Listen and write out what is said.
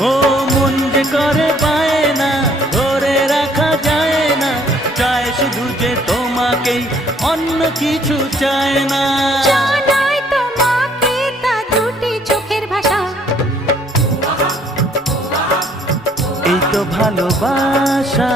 ও মন যে করে পায় না, ধরে রাখা যায় না, চায় শুধু যে তোমাকেই, অন্য কিছু চায় না। জানাই তোমাকে তা দুটি চোখের ভাষা, এই তো ভালোবাসা।